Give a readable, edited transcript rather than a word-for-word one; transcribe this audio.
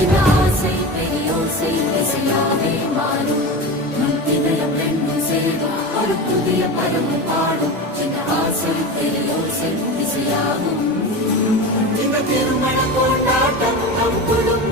சின்ன ஆசை பெரியோசை இசையாவே மாறும் இதயம் ரெண்டும் சேரும் ஒரு புதிய பதமும் பாடும் சின்ன ஆசை பெரியோசை இசையாகும் இந்த திருமண கொண்டாட்டம் நம் குடும்பம்